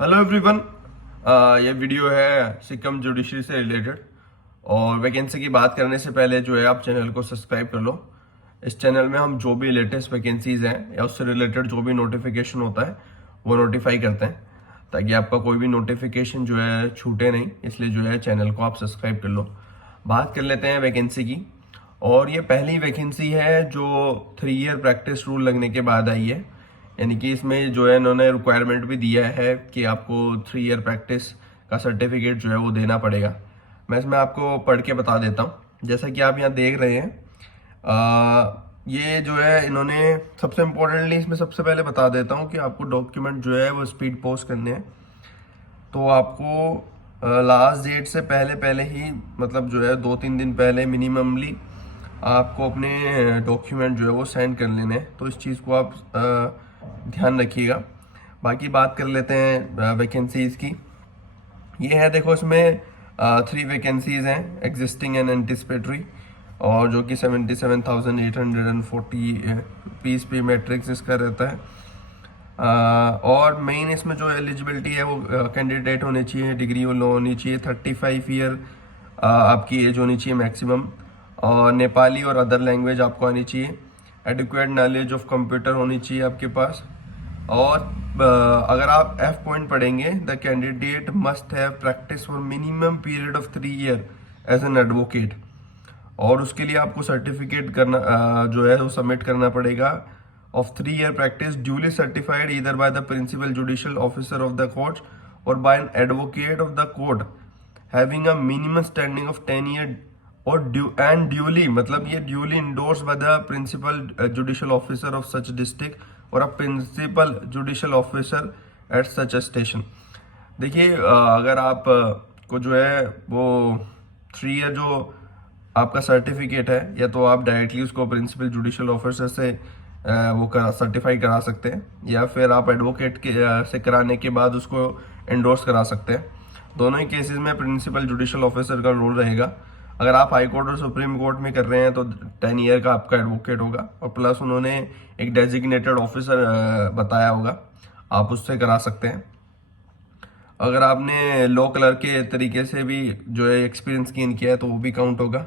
Hello everyone. ये video है Sikkim judiciary से रिलेटेड। और वैकेंसी की बात करने से पहले जो है आप चैनल को सब्सक्राइब कर लो। इस चैनल में हम जो भी लेटेस्ट वैकेंसीज हैं या उससे रिलेटेड जो भी नोटिफिकेशन होता है वो नोटिफाई करते हैं, ताकि आपका कोई भी नोटिफिकेशन जो है छूटे नहीं। इसलिए जो है चैनल को आप सब्सक्राइब कर लो। बात कर लेते हैं वैकेंसी की। और ये पहली वैकेंसी है जो 3 ईयर प्रैक्टिस रूल लगने के बाद आई है। यानी कि इसमें जो है इन्होंने रिक्वायरमेंट भी दिया है कि आपको 3 ईयर प्रैक्टिस का सर्टिफिकेट जो है वो देना पड़ेगा। मैं इसमें आपको पढ़ के बता देता हूँ। जैसा कि आप यहाँ देख रहे हैं, ये जो है इन्होंने सबसे इम्पोर्टेंटली इसमें सबसे पहले बता देता हूँ कि आपको डॉक्यूमेंट जो है वो स्पीड पोस्ट करने हैं। तो आपको लास्ट डेट से पहले पहले ही, मतलब जो है 2-3 दिन पहले मिनिममली आपको अपने डॉक्यूमेंट जो है वो सेंड कर लेने हैं। तो इस चीज़ को आप ध्यान रखिएगा। बाकी बात कर लेते हैं वैकेंसीज़ की। ये है, देखो इसमें 3 वैकेंसीज़ हैं, एग्जिस्टिंग एंड एंटिसिपेटरी, और जो कि 77,840 रुपीज़ पे मैट्रिक्स इसका रहता है। और मेन इसमें जो एलिजिबिलिटी है वो कैंडिडेट होने चाहिए, डिग्री होनी चाहिए, 35 ईयर आपकी एज होनी चाहिए मैक्सिमम, और नेपाली और अदर लैंग्वेज आपको आनी चाहिए। एडिक्वेट नॉलेज ऑफ कंप्यूटर होनी चाहिए आपके पास। और अगर आप एफ पॉइंट पढ़ेंगे, the candidate must have practice for minimum period of 3 year as an advocate. और उसके लिए आपको सर्टिफिकेट करना जो है वो सबमिट करना पड़ेगा of 3 year practice duly certified either by the principal judicial officer of the court or by an advocate of the court having a minimum standing of 10 year or duly, मतलब ये duly endorsed by the principal judicial officer of such district or a principal judicial officer at such a station। देखिए, अगर आप को जो है वो 3 year जो आपका सर्टिफिकेट है, या तो आप डायरेक्टली उसको प्रिंसिपल जुडिशियल ऑफिसर से वो करा सर्टिफाई करा सकते हैं, या फिर आप एडवोकेट के से कराने के बाद उसको एंडोर्स करा सकते हैं। दोनों ही केसेस में प्रिंसिपल जुडिशियल ऑफिसर का रोल रहेगा। अगर आप हाई कोर्ट और सुप्रीम कोर्ट में कर रहे हैं तो 10 ईयर का आपका एडवोकेट होगा, और प्लस उन्होंने एक डेजिग्नेटेड ऑफिसर बताया होगा, आप उससे करा सकते हैं। अगर आपने लॉ क्लर्क के तरीके से भी जो है एक्सपीरियंस गेन किया है तो वो भी काउंट होगा।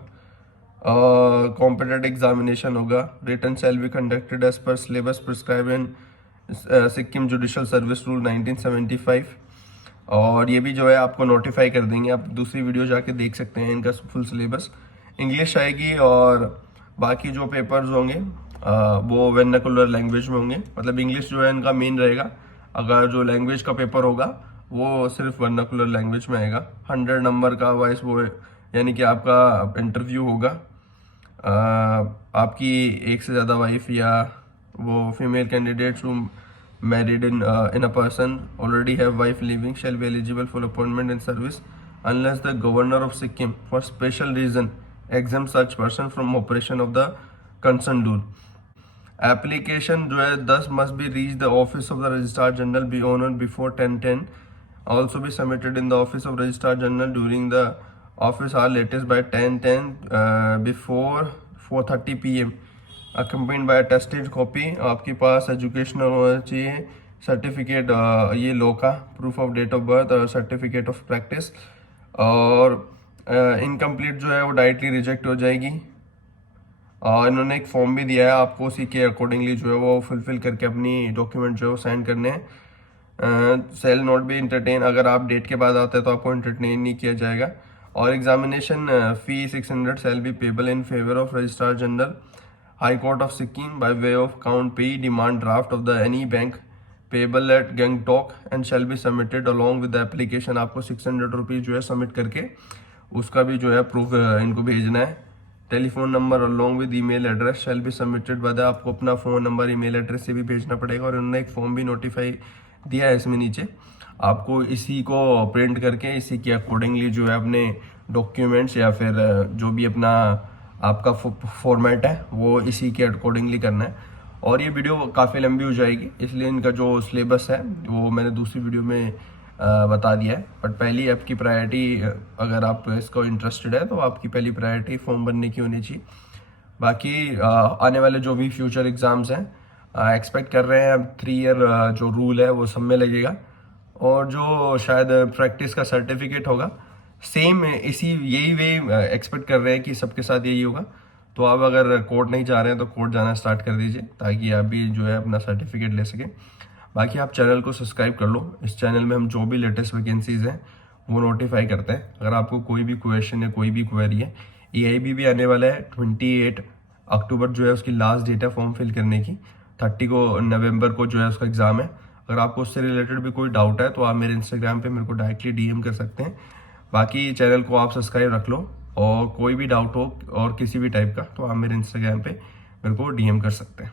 कॉम्पिटेटिव एग्जामिनेशन होगा। Written shall be conducted as per syllabus prescribe in Sikkim judicial service rule 1975। और ये भी जो है आपको नोटिफाई कर देंगे, आप दूसरी वीडियो जाके देख सकते हैं इनका फुल सिलेबस। इंग्लिश आएगी, और बाकी जो पेपर्स होंगे वो वर्नाकुलर लैंग्वेज में होंगे। मतलब इंग्लिश जो है इनका मेन रहेगा। अगर जो लैंग्वेज का पेपर होगा वो सिर्फ वर्नाकुलर लैंग्वेज में आएगा। 100 नंबर का वाइस वो यानी कि आपका इंटरव्यू होगा। आपकी एक से ज़्यादा वाइफ या वो female candidates who married in a person already have wife living shall be eligible for appointment in service unless the governor of Sikkim for special reason exempt such person from operation of the concern rule. Application जो है 10 must be reach the office of the registrar general be on or before 10:10, also be submitted in the office of registrar general during the office hour latest by 10:10 before 4:30 p.m. accompanied by attested copy। आपके पास educational होना चाहिए, certificate ये law का, proof of date of birth और certificate of practice. और incomplete जो है वो डायरेक्टली रिजेक्ट हो जाएगी। इन्होंने एक फॉर्म भी दिया है आपको, उसी के अकॉर्डिंगली जो है वो फुलफिल करके अपनी डॉक्यूमेंट जो है वो सेंड करने हैं। सेल नॉट बी इंटरटेन, अगर आप डेट के बाद आते हैं तो आपको इंटरटेन नहीं किया जाएगा। और examination fee 600 shall be payable in favour of Registrar General High Court of Sikkim by way of count pay demand draft of the any bank payable at Gangtok and shall be submitted along with the application. आपको 600 rupees जो है submit करके उसका भी जो है proof इनको भेजना है। Telephone number along with email address shall be submitted by the, आपको अपना फ़ोन नंबर ईमेल एड्रेस से भी भेजना पड़ेगा। और उन्होंने एक फॉर्म भी नोटिफाई दिया है इसमें नीचे, आपको इसी को प्रिंट करके इसी के अकॉर्डिंगली जो है अपने डॉक्यूमेंट्स या फिर जो भी अपना आपका फॉर्मेट है वो इसी के अकॉर्डिंगली करना है। और ये वीडियो काफ़ी लंबी हो जाएगी, इसलिए इनका जो सिलेबस है वो मैंने दूसरी वीडियो में बता दिया है। बट पहली आपकी प्रायोरिटी, अगर आप इसको इंटरेस्टेड है तो आपकी पहली प्रायोरिटी फॉर्म भरने की होनी चाहिए। बाकी आने वाले जो भी फ्यूचर एग्ज़ाम्स हैं एक्सपेक्ट कर रहे हैं, अब 3 ईयर जो रूल है वो सब में लगेगा। और जो शायद प्रैक्टिस का सर्टिफिकेट होगा सेम इसी यही वे एक्सपेक्ट कर रहे हैं कि सबके साथ यही होगा। तो आप अगर कोर्ट नहीं जा रहे हैं तो कोर्ट जाना स्टार्ट कर दीजिए ताकि आप भी जो है अपना सर्टिफिकेट ले सकें। बाकी आप चैनल को सब्सक्राइब कर लो। इस चैनल में हम जो भी लेटेस्ट वैकेंसीज हैं वो नोटिफाई करते हैं। अगर आपको कोई भी क्वेश्चन या कोई भी क्वेरी है, EIB भी आने वाला है 28 अक्टूबर जो है उसकी लास्ट डेट है फॉर्म फिल करने की। 30 को नवंबर को जो है उसका एग्ज़ाम है। अगर आपको उससे रिलेटेड भी कोई डाउट है तो आप मेरे इंस्टाग्राम पे मेरे को डायरेक्टली DM कर सकते हैं। बाकी चैनल को आप सब्सक्राइब रख लो और कोई भी डाउट हो और किसी भी टाइप का तो आप मेरे इंस्टाग्राम पे मेरे को DM कर सकते हैं।